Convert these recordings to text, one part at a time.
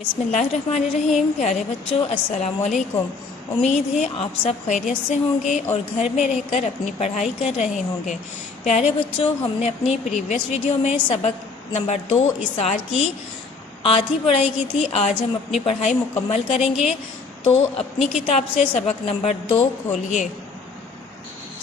بسم اللہ الرحمن الرحیم۔ پیارے بچوں، السلام علیکم۔ امید ہے آپ سب خیریت سے ہوں گے اور گھر میں رہ کر اپنی پڑھائی کر رہے ہوں گے۔ پیارے بچوں، ہم نے اپنی پریویس ویڈیو میں سبق نمبر 2 اِثار کی آدھی پڑھائی کی تھی۔ آج ہم اپنی پڑھائی مکمل کریں گے، تو اپنی کتاب سے سبق نمبر 2 کھولیے۔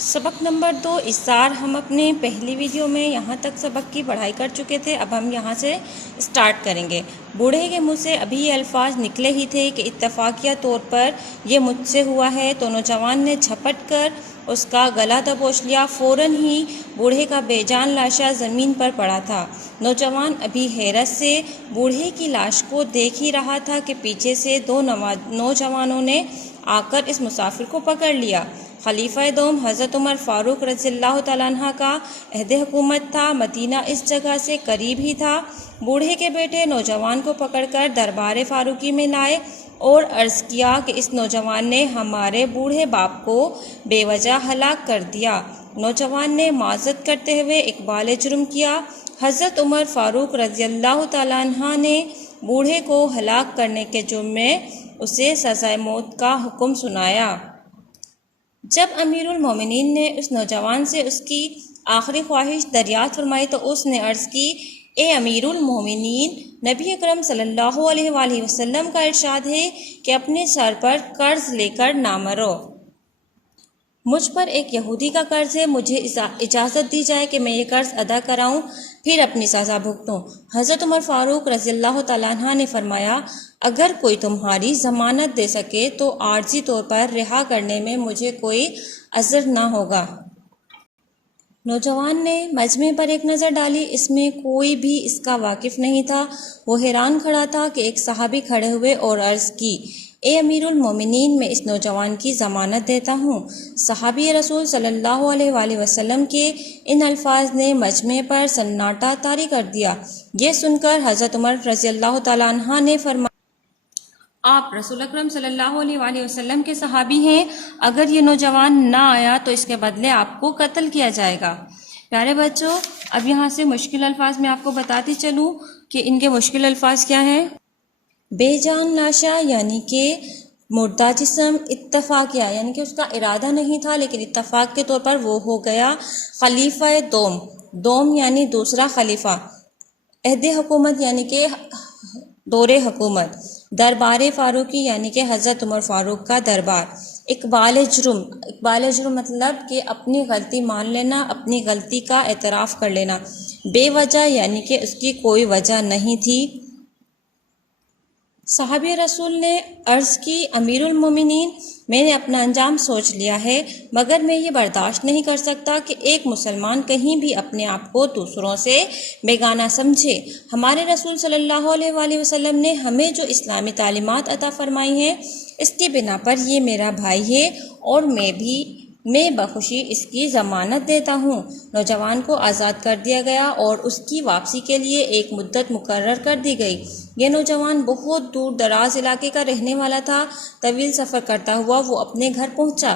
سبق نمبر 2 اِثار ہم اپنے پہلی ویڈیو میں یہاں تک سبق کی پڑھائی کر چکے تھے۔ اب ہم یہاں سے سٹارٹ کریں گے۔ بوڑھے کے منہ سے ابھی یہ الفاظ نکلے ہی تھے کہ اتفاقیہ طور پر یہ مجھ سے ہوا ہے، تو نوجوان نے جھپٹ کر اس کا گلا دبوچ لیا۔ فوراً ہی بوڑھے کا بے جان لاشا زمین پر پڑا تھا۔ نوجوان ابھی حیرت سے بوڑھے کی لاش کو دیکھ ہی رہا تھا کہ پیچھے سے 2 نوجوانوں نے آ کر اس مسافر کو پکڑ لیا۔ خلیفہ دوم حضرت عمر فاروق رضی اللہ تعالیٰ عنہ کا عہد حکومت تھا۔ مدینہ اس جگہ سے قریب ہی تھا۔ بوڑھے کے بیٹے نوجوان کو پکڑ کر دربار فاروقی میں لائے اور عرض کیا کہ اس نوجوان نے ہمارے بوڑھے باپ کو بے وجہ ہلاک کر دیا۔ نوجوان نے معذرت کرتے ہوئے اقبال جرم کیا۔ حضرت عمر فاروق رضی اللہ تعالیٰ عنہ نے بوڑھے کو ہلاک کرنے کے جرم میں اسے سزائے موت کا حکم سنایا۔ جب امیر المومنین نے اس نوجوان سے اس کی آخری خواہش دریافت فرمائی تو اس نے عرض کی، اے امیر المومنین، نبی اکرم صلی اللہ علیہ وآلہ وسلم کا ارشاد ہے کہ اپنے سر پر قرض لے کر نہ مرو۔ مجھ پر ایک یہودی کا قرض ہے، مجھے اجازت دی جائے کہ میں یہ قرض ادا کراؤں، پھر اپنی سزا بھگتوں۔ حضرت عمر فاروق رضی اللہ تعالیٰ عنہ نے فرمایا، اگر کوئی تمہاری ضمانت دے سکے تو عارضی طور پر رہا کرنے میں مجھے کوئی عذر نہ ہوگا۔ نوجوان نے مجمع پر ایک نظر ڈالی، اس میں کوئی بھی اس کا واقف نہیں تھا۔ وہ حیران کھڑا تھا کہ ایک صحابی کھڑے ہوئے اور عرض کی، اے امیر المومنین، میں اس نوجوان کی ضمانت دیتا ہوں۔ صحابی رسول صلی اللہ علیہ وآلہ وسلم کے ان الفاظ نے مجمع پر سناٹا طاری کر دیا۔ یہ سن کر حضرت عمر رضی اللہ تعالیٰ عنہ نے فرمایا، آپ رسول اکرم صلی اللہ علیہ وآلہ وسلم کے صحابی ہیں، اگر یہ نوجوان نہ آیا تو اس کے بدلے آپ کو قتل کیا جائے گا۔ پیارے بچوں، اب یہاں سے مشکل الفاظ میں آپ کو بتاتی چلوں کہ ان کے مشکل الفاظ کیا ہیں۔ بے جان لاشا یعنی کہ مردہ جسم، اتفاقیہ یعنی کہ اس کا ارادہ نہیں تھا لیکن اتفاق کے طور پر وہ ہو گیا۔ خلیفہ دوم، دوم یعنی دوسرا خلیفہ، عہد حکومت یعنی کہ دور حکومت، دربار فاروقی یعنی کہ حضرت عمر فاروق کا دربار۔ اقبال جرم، اقبال جرم مطلب کہ اپنی غلطی مان لینا، اپنی غلطی کا اعتراف کر لینا۔ بے وجہ یعنی کہ اس کی کوئی وجہ نہیں تھی۔ صحابی رسول نے عرض کی، امیر المومنین، میں نے اپنا انجام سوچ لیا ہے، مگر میں یہ برداشت نہیں کر سکتا کہ ایک مسلمان کہیں بھی اپنے آپ کو دوسروں سے بیگانہ سمجھے۔ ہمارے رسول صلی اللہ علیہ وآلہ وسلم نے ہمیں جو اسلامی تعلیمات عطا فرمائی ہیں، اس کی بنا پر یہ میرا بھائی ہے اور میں بخوشی اس کی ضمانت دیتا ہوں۔ نوجوان کو آزاد کر دیا گیا اور اس کی واپسی کے لیے ایک مدت مقرر کر دی گئی۔ یہ نوجوان بہت دور دراز علاقے کا رہنے والا تھا۔ طویل سفر کرتا ہوا وہ اپنے گھر پہنچا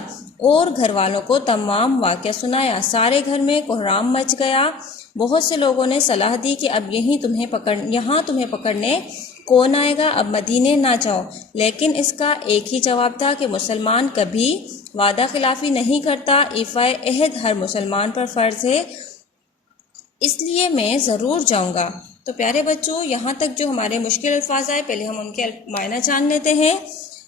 اور گھر والوں کو تمام واقعہ سنایا۔ سارے گھر میں کوہرام مچ گیا۔ بہت سے لوگوں نے صلاح دی کہ اب یہاں تمہیں پکڑنے کون آئے گا، اب مدینے نہ جاؤ، لیکن اس کا ایک ہی جواب تھا کہ مسلمان کبھی وعدہ خلافی نہیں کرتا، ایفائے عہد ہر مسلمان پر فرض ہے، اس لیے میں ضرور جاؤں گا۔ تو پیارے بچوں، یہاں تک جو ہمارے مشکل الفاظ آئے، پہلے ہم ان کے معنی جان لیتے ہیں۔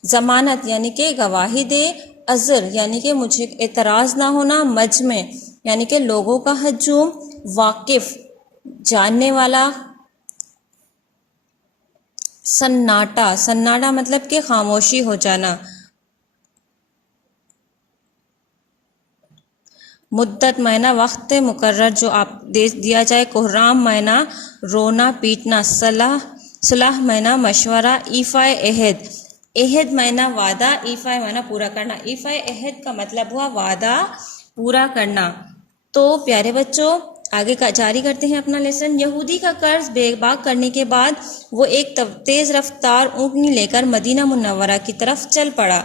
ضمانت یعنی کہ گواہی دے، عذر یعنی کہ مجھے اعتراض نہ ہونا، مجمع یعنی کہ لوگوں کا ہجوم، واقف جاننے والا، سناٹا، سناٹا مطلب کہ خاموشی ہو جانا، مدت معنی وقت مقرر جو آپ دیا جائے، کوہرام معنی رونا پیٹنا، صلاح معنی مشورہ، ایفائے عہد، عہد معنی وعدہ، ایفائے معنی پورا کرنا۔ ایفائے عہد کا مطلب ہوا وعدہ پورا کرنا۔ تو پیارے بچوں، آگے کا جاری کرتے ہیں اپنا لیسن۔ یہودی کا قرض بے باک کرنے کے بعد وہ ایک تیز رفتار اونٹنی لے کر مدینہ منورہ کی طرف چل پڑا۔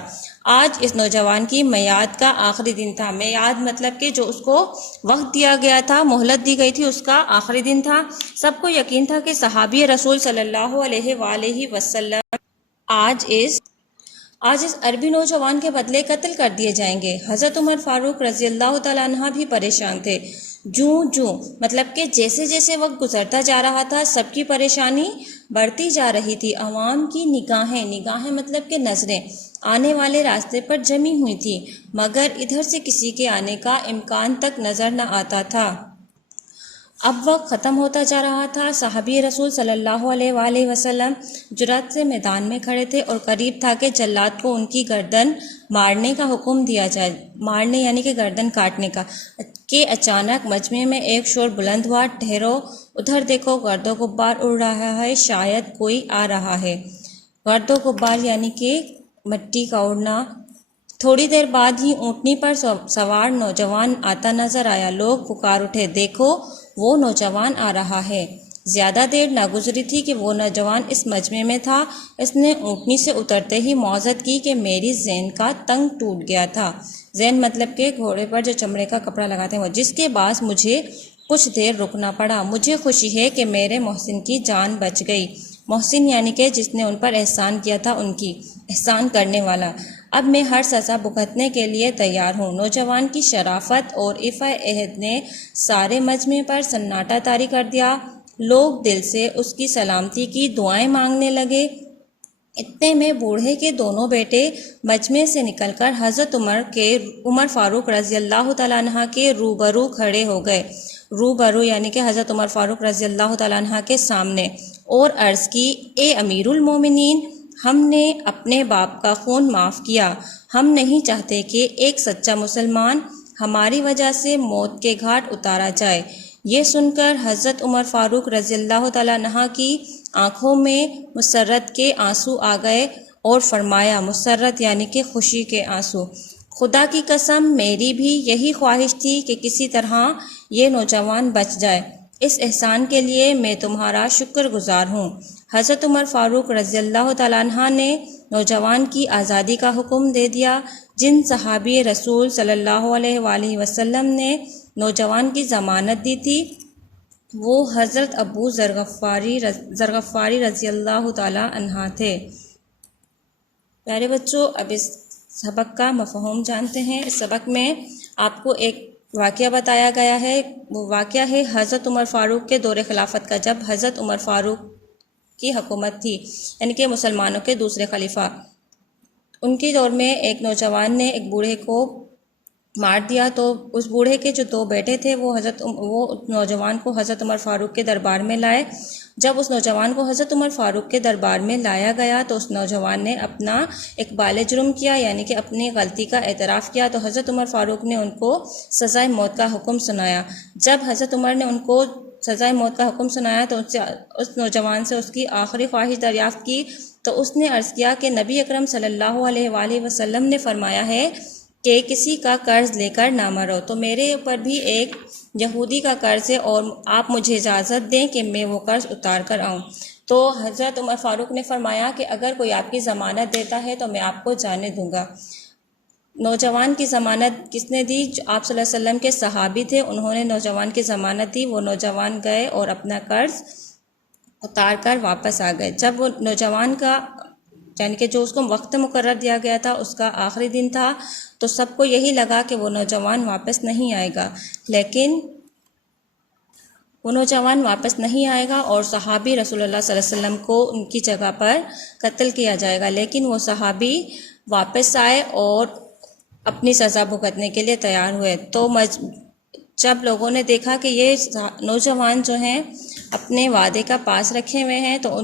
آج اس نوجوان کی میعاد کا آخری دن تھا۔ میعاد مطلب کہ جو اس کو وقت دیا گیا تھا، مہلت دی گئی تھی، اس کا آخری دن تھا۔ سب کو یقین تھا کہ صحابی رسول صلی اللہ علیہ وآلہ وسلم آج اس عربی نوجوان کے بدلے قتل کر دیے جائیں گے۔ حضرت عمر فاروق رضی اللہ تعالیٰ عنہ بھی پریشان تھے۔ جوں مطلب کہ جیسے جیسے وقت گزرتا جا رہا تھا، سب کی پریشانی بڑھتی جا رہی تھی۔ عوام کی نگاہیں مطلب کہ نظریں آنے والے راستے پر جمی ہوئی تھی، مگر ادھر سے کسی کے آنے کا امکان تک نظر نہ آتا تھا۔ اب وقت ختم ہوتا جا رہا تھا۔ صحابی رسول صلی اللہ علیہ وآلہ وسلم جرأت سے میدان میں کھڑے تھے اور قریب تھا کہ جلاد کو ان کی گردن مارنے کا حکم دیا جائے، مارنے یعنی کہ گردن کاٹنے کا، کہ اچانک مجمع میں ایک شور بلند ہوا، ٹھہرو، ادھر دیکھو، گرد و غبار اڑ رہا ہے، شاید کوئی آ رہا ہے۔ گرد و غبار یعنی کہ مٹی کا اڑنا۔ تھوڑی دیر بعد ہی اونٹنی پر سوار نوجوان آتا نظر آیا۔ لوگ پکار اٹھے، دیکھو وہ نوجوان آ رہا ہے۔ زیادہ دیر نہ گزری تھی کہ وہ نوجوان اس مجمع میں تھا۔ اس نے اونٹنی سے اترتے ہی موعظت کی کہ میری زین کا تنگ ٹوٹ گیا تھا۔ زین مطلب کہ گھوڑے پر جو چمڑے کا کپڑا لگاتے ہیں وہ، جس کے باعث مجھے کچھ دیر رکنا پڑا۔ مجھے خوشی ہے کہ میرے محسن کی جان بچ گئی۔ محسن یعنی کہ جس نے ان پر احسان کیا تھا، ان کی احسان کرنے والا۔ اب میں ہر سزا بھگتنے کے لیے تیار ہوں۔ نوجوان کی شرافت اور عفت عہد نے سارے مجمع پر سناٹا طاری کر دیا۔ لوگ دل سے اس کی سلامتی کی دعائیں مانگنے لگے۔ اتنے میں بوڑھے کے دونوں بیٹے مجمع سے نکل کر حضرت عمر فاروق رضی اللہ تعالیٰ عنہ کے روبرو کھڑے ہو گئے۔ روبرو یعنی کہ حضرت عمر فاروق رضی اللہ تعالیٰ عنہ کے سامنے، اور عرض کی، اے امیر المومنین، ہم نے اپنے باپ کا خون معاف کیا۔ ہم نہیں چاہتے کہ ایک سچا مسلمان ہماری وجہ سے موت کے گھاٹ اتارا جائے۔ یہ سن کر حضرت عمر فاروق رضی اللہ تعالیٰ عنہ کی آنکھوں میں مسرت کے آنسو آ گئے اور فرمایا، مسرت یعنی کہ خوشی کے آنسو، خدا کی قسم میری بھی یہی خواہش تھی کہ کسی طرح یہ نوجوان بچ جائے۔ اس احسان کے لیے میں تمہارا شکر گزار ہوں۔ حضرت عمر فاروق رضی اللہ تعالیٰ عنہ نے نوجوان کی آزادی کا حکم دے دیا۔ جن صحابی رسول صلی اللہ علیہ وآلہ وسلم نے نوجوان کی ضمانت دی تھی، وہ حضرت ابو ذرغفاری رضی اللہ تعالیٰ عنہ تھے۔ پیارے بچوں، اب اس سبق کا مفہوم جانتے ہیں۔ اس سبق میں آپ کو ایک واقعہ بتایا گیا ہے۔ وہ واقعہ ہے حضرت عمر فاروق کے دور خلافت کا، جب حضرت عمر فاروق کی حکومت تھی، یعنی کہ مسلمانوں کے دوسرے خلیفہ۔ ان کے دور میں ایک نوجوان نے ایک بوڑھے کو مار دیا، تو اس بوڑھے کے جو دو بیٹے تھے وہ نوجوان کو حضرت عمر فاروق کے دربار میں لائے۔ جب اس نوجوان کو حضرت عمر فاروق کے دربار میں لایا گیا تو اس نوجوان نے اپنا اقبال جرم کیا، یعنی کہ اپنی غلطی کا اعتراف کیا۔ تو حضرت عمر فاروق نے ان کو سزائے موت کا حکم سنایا۔ جب حضرت عمر نے ان کو سزائے موت کا حکم سنایا تو اس نوجوان سے اس کی آخری خواہش دریافت کی، تو اس نے عرض کیا کہ نبی اکرم صلی اللہ علیہ وآلہ وسلم نے فرمایا ہے کہ کسی کا قرض لے کر نہ مرو، تو میرے اوپر بھی ایک یہودی کا قرض ہے اور آپ مجھے اجازت دیں کہ میں وہ قرض اتار کر آؤں۔ تو حضرت عمر فاروق نے فرمایا کہ اگر کوئی آپ کی ضمانت دیتا ہے تو میں آپ کو جانے دوں گا۔ نوجوان کی ضمانت کس نے دی؟ آپ صلی اللہ علیہ وسلم کے صحابی تھے، انہوں نے نوجوان کی ضمانت دی۔ وہ نوجوان گئے اور اپنا قرض اتار کر واپس آ گئے۔ جب وہ نوجوان کا یعنی کہ جو اس کو وقت مقرر دیا گیا تھا اس کا آخری دن تھا، تو سب کو یہی لگا کہ وہ نوجوان واپس نہیں آئے گا، لیکن وہ نوجوان واپس نہیں آئے گا اور صحابی رسول اللہ صلی اللہ علیہ وسلم کو ان کی جگہ پر قتل کیا جائے گا۔ لیکن وہ صحابی واپس آئے اور اپنی سزا بھگتنے کے لیے تیار ہوئے۔ تو جب لوگوں نے دیکھا کہ یہ نوجوان جو ہیں اپنے وعدے کا پاس رکھے ہوئے ہیں، تو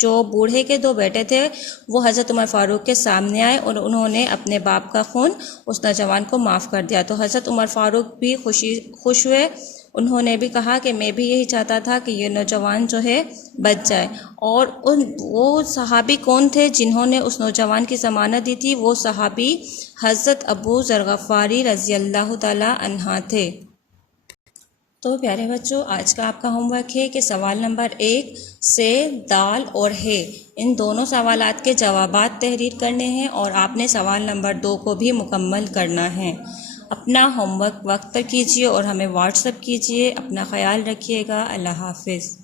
جو بوڑھے کے دو بیٹے تھے وہ حضرت عمر فاروق کے سامنے آئے اور انہوں نے اپنے باپ کا خون اس نوجوان کو معاف کر دیا۔ تو حضرت عمر فاروق بھی خوش ہوئے۔ انہوں نے بھی کہا کہ میں بھی یہی چاہتا تھا کہ یہ نوجوان جو ہے بچ جائے۔ اور وہ صحابی کون تھے جنہوں نے اس نوجوان کی ضمانت دی تھی؟ وہ صحابی حضرت ابو ذرغفاری رضی اللہ تعالیٰ عنہ تھے۔ تو پیارے بچوں، آج کا آپ کا ہوم ورک ہے کہ سوال نمبر 1 سے دال اور ہے ان دونوں سوالات کے جوابات تحریر کرنے ہیں، اور آپ نے سوال نمبر 2 کو بھی مکمل کرنا ہے۔ اپنا ہوم ورک وقت پر کیجیے اور ہمیں واٹس ایپ کیجیے۔ اپنا خیال رکھیے گا۔ اللہ حافظ۔